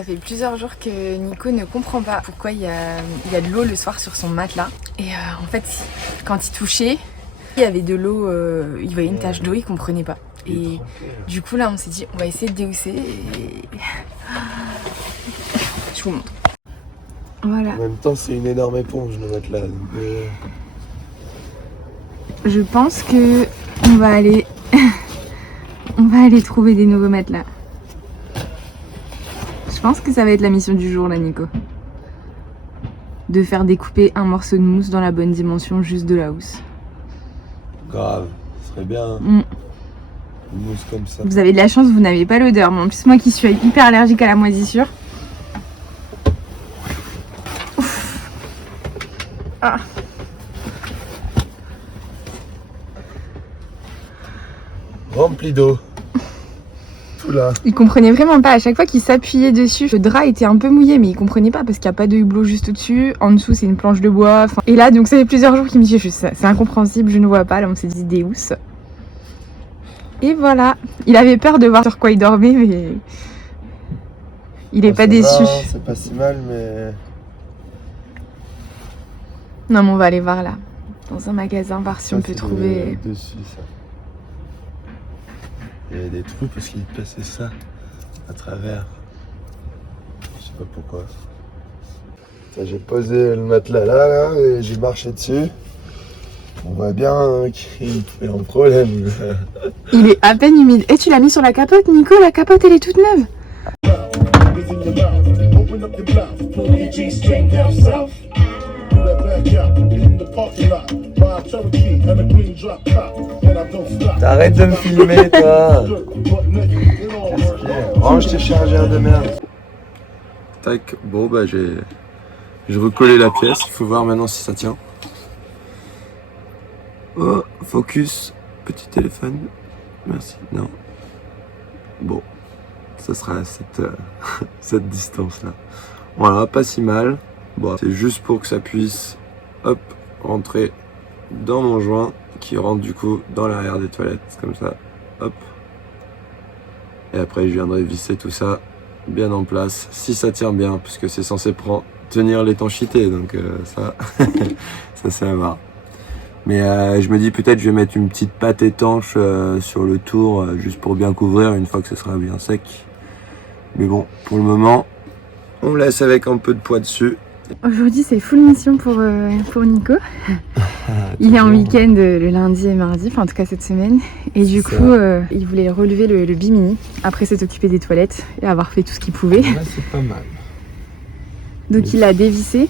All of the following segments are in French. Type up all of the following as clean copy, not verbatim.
Ça fait plusieurs jours que Nico ne comprend pas pourquoi il y a de l'eau le soir sur son matelas. Et en fait, quand il touchait, il y avait de l'eau, il voyait une tache d'eau, il comprenait pas. Et du coup là on s'est dit on va essayer de déhousser et... Je vous montre. Voilà. En même temps c'est une énorme éponge le matelas. Donc, Je pense que on va aller trouver des nouveaux matelas. Je pense que ça va être la mission du jour là, Nico. De faire découper un morceau de mousse dans la bonne dimension juste de la housse. grave, ce serait bien. Mm. Une mousse comme ça. Vous avez de la chance, vous n'avez pas l'odeur. Mais en plus moi qui suis hyper allergique à la moisissure. Ouf. Ah. Rempli d'eau. Tout là. Il comprenait vraiment pas. À chaque fois qu'il s'appuyait dessus, le drap était un peu mouillé, mais il comprenait pas parce qu'il n'y a pas de hublot juste au-dessus. En dessous, c'est une planche de bois. Enfin... Et là, donc ça fait plusieurs jours qu'il me dit c'est incompréhensible, je ne vois pas. Là, on s'est dit des housses. Et voilà. Il avait peur de voir sur quoi il dormait, mais il est pas déçu. C'est pas si mal, mais. Non, mais on va aller voir là, dans un magasin, voir si on peut trouver. Dessus, ça. Il y avait des trous parce qu'il passait ça à travers. Je sais pas pourquoi. J'ai posé le matelas là et j'ai marché dessus. On voit bien qu'il fait un problème. Il est à peine humide. Et tu l'as mis sur la capote, Nico? La capote, elle est toute neuve. T'arrêtes de me filmer, toi. Range tes chargeurs de merde. Tac, bon bah j'ai recollé la pièce, il faut voir maintenant si ça tient. Oh, focus, petit téléphone, merci, non. Bon, ça sera à cette distance là. Voilà, pas si mal. Bon, c'est juste pour que ça puisse, hop, rentrer dans mon joint qui rentre du coup dans l'arrière des toilettes, comme ça, hop. Et après je viendrai visser tout ça bien en place, si ça tient bien, puisque c'est censé tenir l'étanchéité, donc ça, ça c'est à voir. Mais je me dis peut-être je vais mettre une petite pâte étanche sur le tour, juste pour bien couvrir une fois que ce sera bien sec. Mais bon, pour le moment, on laisse avec un peu de poids dessus. Aujourd'hui, c'est full mission pour Nico. Il est en week-end le lundi et mardi, enfin en tout cas cette semaine. Et du coup, il voulait relever le bimini, après s'être occupé des toilettes et avoir fait tout ce qu'il pouvait. Là, c'est pas mal. Donc il a dévissé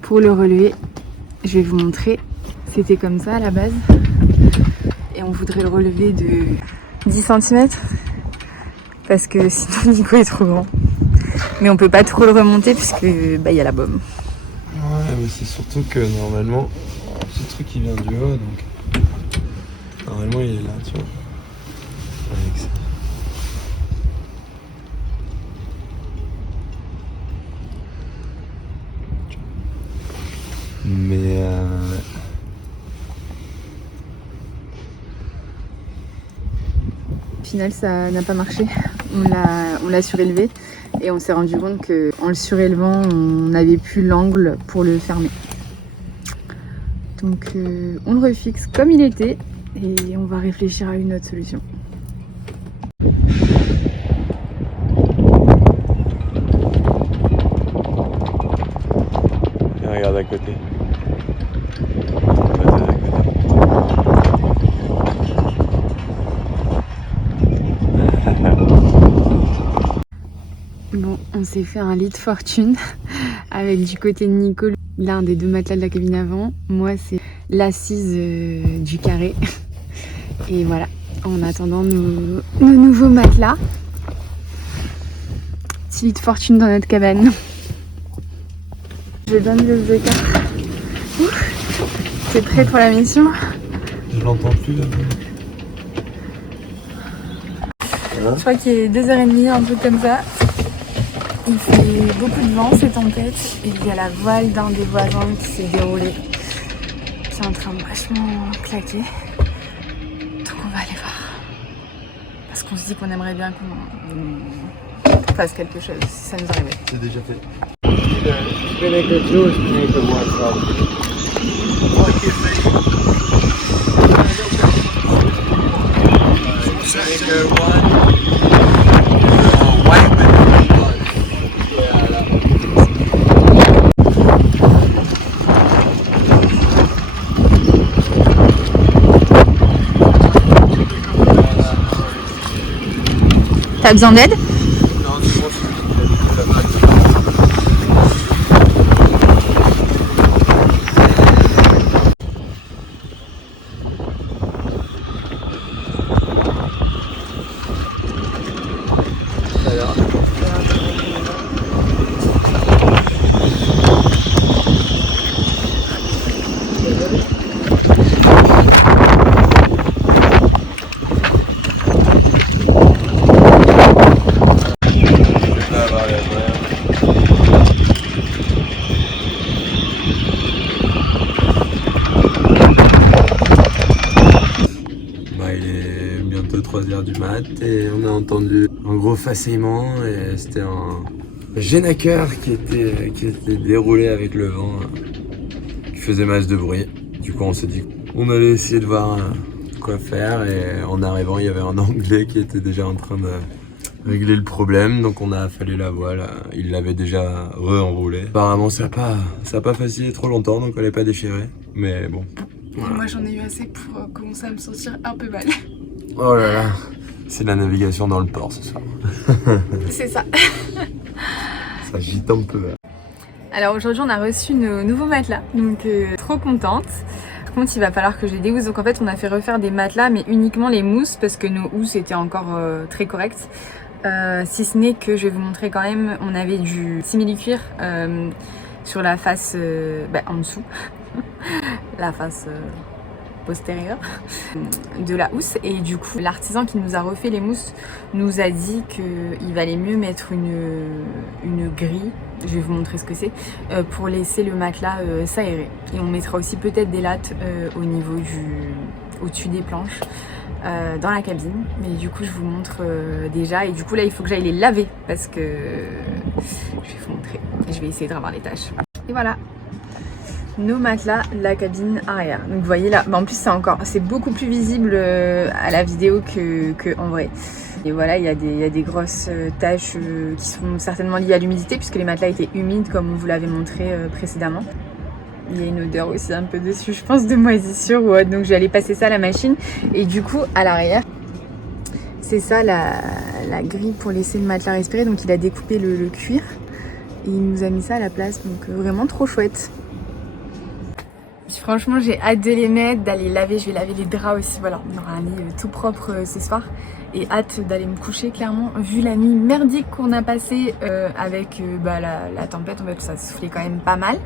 pour le relever. Je vais vous montrer. C'était comme ça à la base. Et on voudrait le relever de 10 cm. Parce que sinon Nico est trop grand. Mais on peut pas trop le remonter puisque bah, y a la baume. Ouais, mais c'est surtout que normalement, ce truc il vient du haut, donc normalement il est là, tu vois. Avec ça. Mais Au final, ça n'a pas marché. On l'a surélevé et on s'est rendu compte qu'en le surélevant, on n'avait plus l'angle pour le fermer. Donc on le refixe comme il était et on va réfléchir à une autre solution. et regarde à côté. Bon, on s'est fait un lit de fortune avec du côté de Nico l'un des deux matelas de la cabine avant. Moi, c'est l'assise du carré. Et voilà, en attendant nos nouveaux matelas. Petit lit de fortune dans notre cabane. Je donne le V4. C'est prêt pour la mission? Je l'entends plus là. Je crois qu'il est 2h30, un truc comme ça. Il fait beaucoup de vent, c'est tempête, et il y a la voile d'un des voisins qui s'est déroulée, qui est en train de vachement claquer. Donc on va aller voir. Parce qu'on on se dit qu'on aimerait bien qu'on fasse quelque chose si ça nous arrivait. C'est déjà fait. T'as besoin d'aide? Il est bientôt 3h du mat et on a entendu un gros facilement et c'était un génaqueur qui était déroulé avec le vent, qui faisait masse de bruit. Du coup on s'est dit qu'on allait essayer de voir quoi faire et en arrivant il y avait un Anglais qui était déjà en train de régler le problème, donc on a affalé la voile, il l'avait déjà re-enroulé. Apparemment ça a pas facilité trop longtemps donc elle n'est pas déchirée, mais bon. Voilà. Moi j'en ai eu assez pour commencer à me sentir un peu mal. Oh là là, c'est la navigation dans le port ce soir. C'est ça. Ça gîte un peu. Alors aujourd'hui on a reçu nos nouveaux matelas, donc trop contente. Par contre il va falloir que je les déhousse, donc en fait on a fait refaire des matelas mais uniquement les mousses parce que nos housses étaient encore très correctes. Si ce n'est que je vais vous montrer quand même, on avait du simili-cuir sur la face en dessous, la face postérieure de la housse, et du coup l'artisan qui nous a refait les mousses nous a dit qu'il valait mieux mettre une grille, je vais vous montrer ce que c'est, pour laisser le matelas s'aérer, et on mettra aussi peut-être des lattes au niveau au-dessus des planches dans la cabine, mais du coup je vous montre déjà, et du coup là il faut que j'aille les laver parce que je vais vous montrer et je vais essayer de revoir les tâches. Et voilà nos matelas de la cabine arrière. Donc vous voyez là, en plus c'est beaucoup plus visible à la vidéo que en vrai. Et voilà, il y a des grosses taches qui sont certainement liées à l'humidité puisque les matelas étaient humides comme on vous l'avait montré précédemment. Il y a une odeur aussi un peu dessus, je pense, de moisissure ou autre. Donc je vais aller passer ça à la machine. Et du coup, à l'arrière, c'est ça la grille pour laisser le matelas respirer. Donc il a découpé le cuir et il nous a mis ça à la place. Donc vraiment trop chouette. Franchement j'ai hâte de les mettre, d'aller laver, je vais laver les draps aussi, voilà, on aura un lit tout propre ce soir et hâte d'aller me coucher clairement, vu la nuit merdique qu'on a passée avec la tempête, en fait ça soufflait quand même pas mal.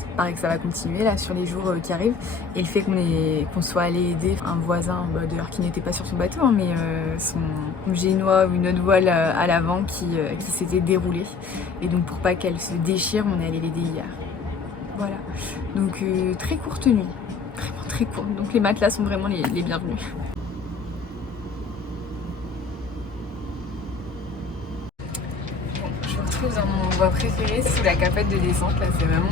Il paraît que ça va continuer là sur les jours qui arrivent, et le fait qu'on soit allé aider un voisin d'ailleurs qui n'était pas sur son bateau mais son génois ou une autre voile à l'avant qui s'était déroulée, et donc pour pas qu'elle se déchire on est allé l'aider hier. Voilà, donc très courte nuit, vraiment très courte, donc les matelas sont vraiment les bienvenus. Bon, je me retrouve dans mon endroit préféré, sous la capette de descente, là c'est vraiment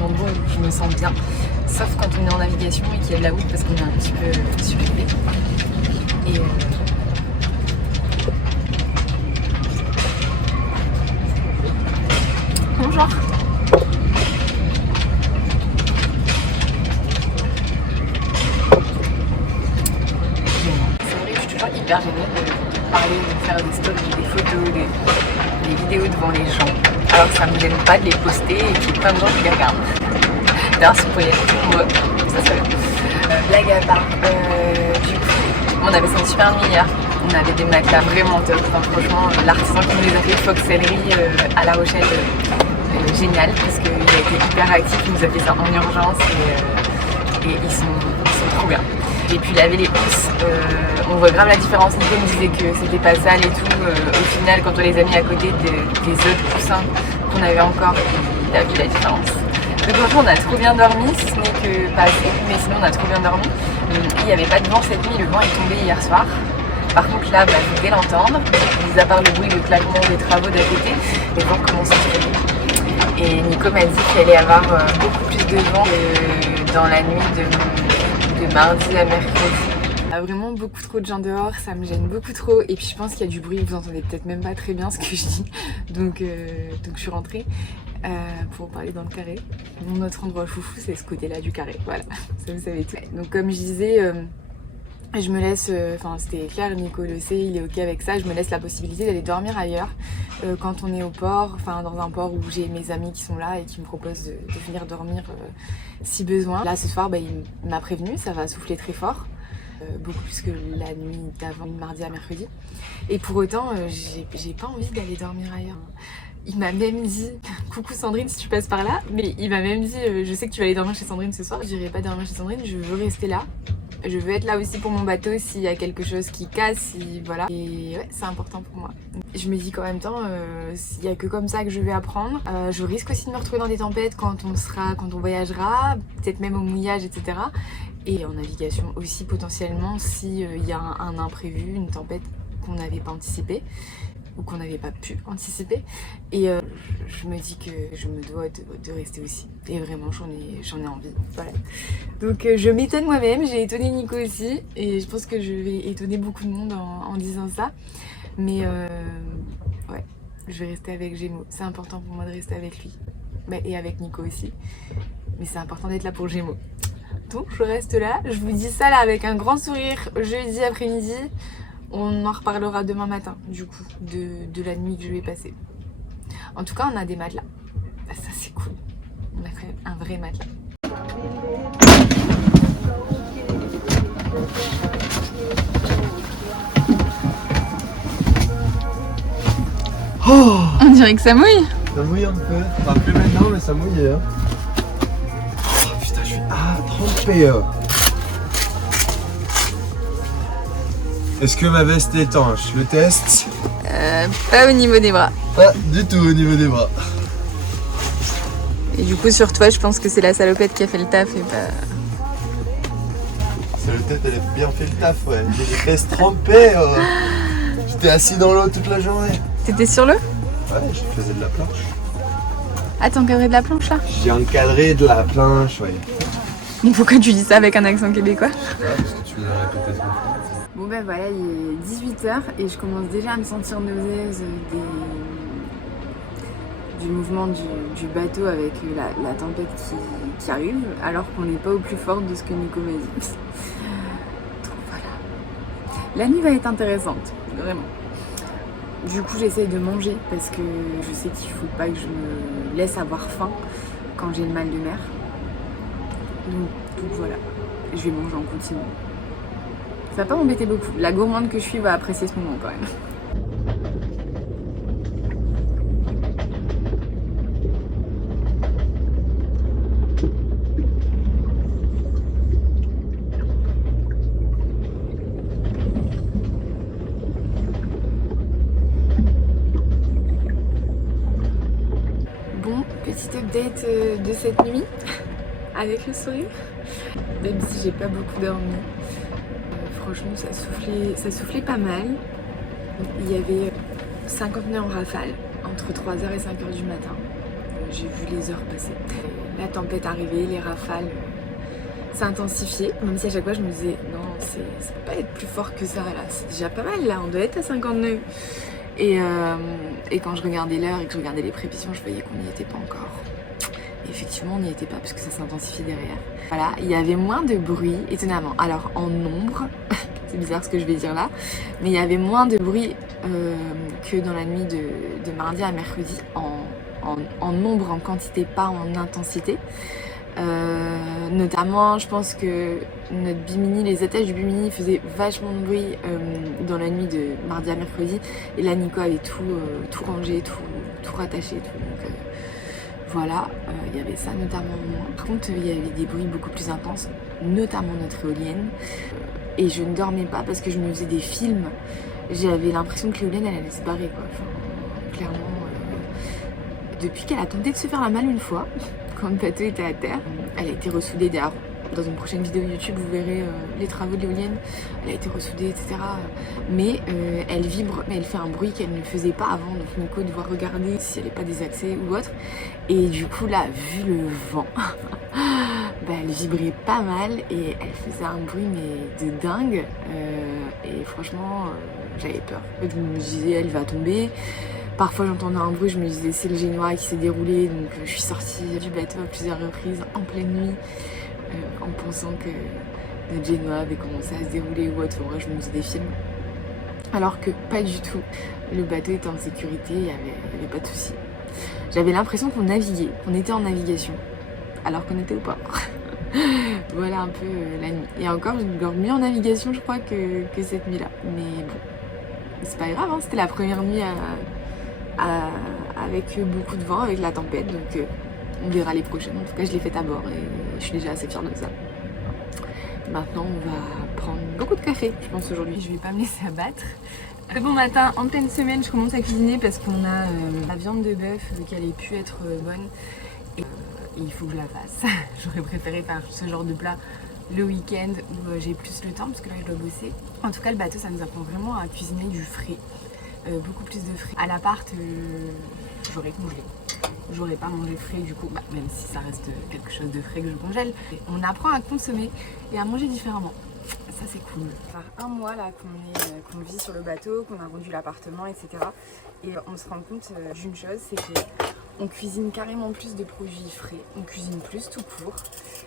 mon endroit où je me sens bien, sauf quand on est en navigation et qu'il y a de la houle parce qu'on est un petit peu surélevé. Et bonjour. Hyper gênée de parler, de faire des stories, des photos, des vidéos devant les gens, alors que ça me gêne pas de les poster et qu'il y a plein de gens qui les regardent. D'ailleurs si vous pouvez ça serait bien. Blague à part, du coup on avait fait une super nuit hier, on avait des matelas vraiment top, enfin, franchement l'artisan qui nous les a fait, Foxellerie à La Rochelle, génial parce qu'il a été hyper actif, il nous a fait ça en urgence et ils sont trop bien. Et puis laver les housses, on voit grave la différence. Nico me disait que c'était pas sale et tout. Au final, quand on les a mis à côté des autres coussins qu'on avait encore, il a vu la différence. Donc franchement, on a trop bien dormi, si ce n'est que pas assez, mais sinon on a trop bien dormi. Il n'y avait pas de vent cette nuit, le vent est tombé hier soir. Par contre là, je vais l'entendre, mis à part le bruit, le claquement des travaux d'à côté, les vents commencent à se lever. Et Nico m'a dit qu'il allait avoir beaucoup plus de vent dans la nuit de mardi à mercredi. Il y a vraiment beaucoup trop de gens dehors, ça me gêne beaucoup trop. Et puis je pense qu'il y a du bruit, vous entendez peut-être même pas très bien ce que je dis. Donc je suis rentrée pour parler dans le carré. Mon autre endroit foufou, c'est ce côté-là du carré. Voilà, ça vous savez tout. Donc comme je disais, je me laisse, c'était clair, Nico le sait, il est ok avec ça, je me laisse la possibilité d'aller dormir ailleurs quand on est au port, dans un port où j'ai mes amis qui sont là et qui me proposent de venir dormir si besoin. Là ce soir, il m'a prévenu, ça va souffler très fort, beaucoup plus que la nuit d'avant, mardi à mercredi. Et pour autant, j'ai pas envie d'aller dormir ailleurs. Il m'a même dit, coucou Sandrine si tu passes par là, mais il m'a même dit, je sais que tu vas aller dormir chez Sandrine ce soir, je n'irai pas dormir chez Sandrine, je veux rester là. Je veux être là aussi pour mon bateau s'il y a quelque chose qui casse, voilà. Et ouais, c'est important pour moi. Je me dis qu'en même temps, il n'y a que comme ça que je vais apprendre. Je risque aussi de me retrouver dans des tempêtes quand on voyagera, peut-être même au mouillage, etc. Et en navigation aussi potentiellement s'il y a un imprévu, une tempête qu'on n'avait pas anticipée ou qu'on n'avait pas pu anticiper. Et je me dis que je me dois de rester aussi. Et vraiment, j'en ai envie. Voilà. Donc je m'étonne moi-même, j'ai étonné Nico aussi. Et je pense que je vais étonner beaucoup de monde en disant ça. Mais ouais, je vais rester avec Gémeaux. C'est important pour moi de rester avec lui. Et avec Nico aussi. Mais c'est important d'être là pour Gémeaux. Donc je reste là. Je vous dis ça là avec un grand sourire jeudi après-midi. On en reparlera demain matin, du coup, de la nuit que je vais passer. En tout cas, on a des matelas. Ça, c'est cool. On a quand même un vrai matelas. Oh, On dirait que ça mouille. ça mouille un peu. Enfin, plus maintenant, mais ça mouillait. Hein. Oh putain, je suis trempé. Est-ce que ma veste est étanche? Le test? Pas au niveau des bras. Pas du tout au niveau des bras. Et du coup, sur toi, je pense que c'est la salopette qui a fait le taf et pas... Salopette, elle a bien fait le taf, ouais. J'ai les fesses trempées. J'étais assis dans l'eau toute la journée. T'étais sur l'eau? Ouais, je faisais de la planche. Ah, t'es encadré de la planche là? J'ai encadré de la planche, ouais. Mais pourquoi tu dis ça avec un accent québécois? Ouais, parce que tu me l'as répété trop fois. Bon voilà, il est 18h et je commence déjà à me sentir nauséeuse du mouvement du bateau avec la tempête qui arrive, alors qu'on n'est pas au plus fort de ce que Nico m'a dit. Donc voilà. La nuit va être intéressante, vraiment. Du coup, j'essaye de manger parce que je sais qu'il faut pas que je me laisse avoir faim quand j'ai le mal de mer. Donc voilà, je vais manger en continu. Ça va pas m'embêter beaucoup. La gourmande que je suis va apprécier ce moment quand même. Bon, petit update de cette nuit avec le sourire. Même si j'ai pas beaucoup dormi. Franchement, ça soufflait pas mal. Il y avait 50 nœuds en rafale entre 3h et 5h du matin. J'ai vu les heures passer. La tempête arrivait, les rafales s'intensifiaient. Même si à chaque fois je me disais non, ça peut pas être plus fort que ça là. C'est déjà pas mal là, on doit être à 50 nœuds. Et quand je regardais l'heure et que je regardais les prévisions, je voyais qu'on n'y était pas encore. Et effectivement, on n'y était pas parce que ça s'intensifie derrière. Voilà, il y avait moins de bruit, étonnamment. Alors en nombre, c'est bizarre ce que je vais dire là, mais il y avait moins de bruit que dans la nuit de mardi à mercredi, en nombre, en quantité, pas en intensité. Notamment, je pense que notre bimini, les attaches du bimini faisaient vachement de bruit dans la nuit de mardi à mercredi. Et là, Nico avait tout rangé, tout rattaché. Donc, voilà, il y avait ça notamment moins. Par contre, il y avait des bruits beaucoup plus intenses, notamment notre éolienne. Et je ne dormais pas parce que je me faisais des films. J'avais l'impression que l'éolienne, elle allait se barrer, quoi. Enfin, clairement, depuis qu'elle a tenté de se faire la malle une fois, quand le bateau était à terre, elle a été ressoudée derrière Dans une prochaine vidéo YouTube, vous verrez les travaux de l'éolienne. Elle a été ressoudée, etc. Mais elle vibre, mais elle fait un bruit qu'elle ne faisait pas avant. Donc Nico doit regarder si elle n'est pas désaxée ou autre. Et du coup là, vu le vent, bah, elle vibrait pas mal et elle faisait un bruit mais de dingue. Et franchement, j'avais peur. Je me disais, elle va tomber. Parfois j'entendais un bruit, je me disais c'est le génois qui s'est déroulé. Donc je suis sortie du bateau à plusieurs reprises en pleine nuit. En pensant que le Genoa avait commencé à se dérouler ou autre. En vrai, je me faisais des films. Alors que pas du tout. Le bateau était en sécurité, il n'y avait pas de souci. J'avais l'impression qu'on naviguait, qu'on était en navigation, alors qu'on était au port. Voilà un peu la nuit. Et encore, j'ai dormi en navigation, je crois, que cette nuit-là. Mais bon, c'est pas grave, hein, c'était la première nuit avec beaucoup de vent, avec la tempête. Donc on verra les prochaines. En tout cas, je l'ai faite à bord et je suis déjà assez fière de ça. Maintenant, on va prendre beaucoup de café, je pense, aujourd'hui. Je vais pas me laisser abattre. Très bon matin, en pleine semaine, je commence à cuisiner parce qu'on a la viande de bœuf qui allait pu être bonne. Et il faut que je la fasse. J'aurais préféré faire ce genre de plat le week-end où j'ai plus le temps parce que là, je dois bosser. En tout cas, le bateau, ça nous apprend vraiment à cuisiner du frais. Beaucoup plus de frais. À l'appart, j'aurais congelé. J'aurais pas mangé frais du coup, même si ça reste quelque chose de frais que je congèle. On apprend à consommer et à manger différemment. Ça c'est cool. Ça fait un mois là qu'on vit sur le bateau, qu'on a rendu l'appartement, etc. Et on se rend compte d'une chose, c'est qu'on cuisine carrément plus de produits frais. On cuisine plus tout court.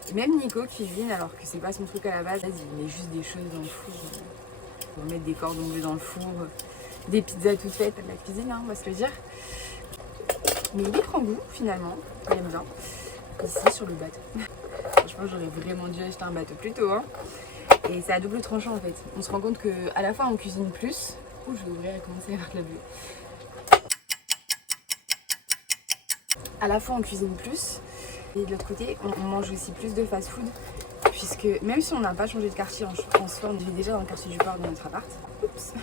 Et même Nico cuisine alors que c'est pas son truc à la base. Il met juste des choses dans le four. On va mettre des cordons bleus dans le four, des pizzas toutes faites, de la cuisine, hein, on va se le dire. Mais il y prend goût finalement, il aime bien, ici sur le bateau. Franchement j'aurais vraiment dû acheter un bateau plus tôt, hein. Et c'est à double tranchant en fait. On se rend compte qu'à la fois on cuisine plus. Ouh, je vais ouvrir et commencer à faire de la bulle. À la fois on cuisine plus, et de l'autre côté on mange aussi plus de fast food. Puisque même si on n'a pas changé de quartier en soi, on vit déjà dans le quartier du port de notre appart. Oups,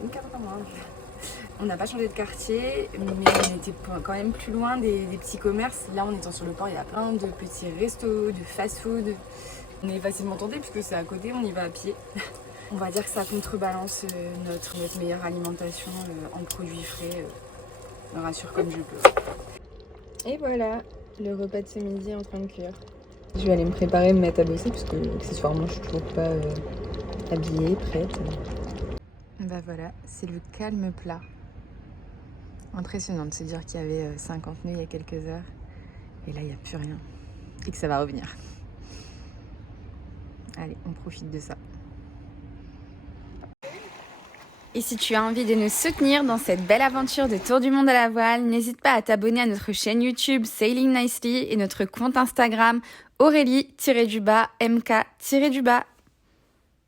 une carte en moins. On n'a pas changé de quartier, mais on était quand même plus loin des petits commerces. Là, en étant sur le port, il y a plein de petits restos, de fast-food. On est facilement tenté puisque c'est à côté, on y va à pied. On va dire que ça contrebalance notre meilleure alimentation en produits frais. Je me rassure comme je peux. Et voilà, le repas de ce midi est en train de cuire. Je vais aller me préparer, me mettre à bosser parce que accessoirement, je suis toujours pas habillée, prête. Bah voilà, c'est le calme plat. Impressionnant de se dire qu'il y avait 50 nœuds il y a quelques heures et là il n'y a plus rien et que ça va revenir. Allez, on profite de ça. Et si tu as envie de nous soutenir dans cette belle aventure de tour du monde à la voile, n'hésite pas à t'abonner à notre chaîne YouTube Sailing Nicely et notre compte Instagram Aurélie-MK-.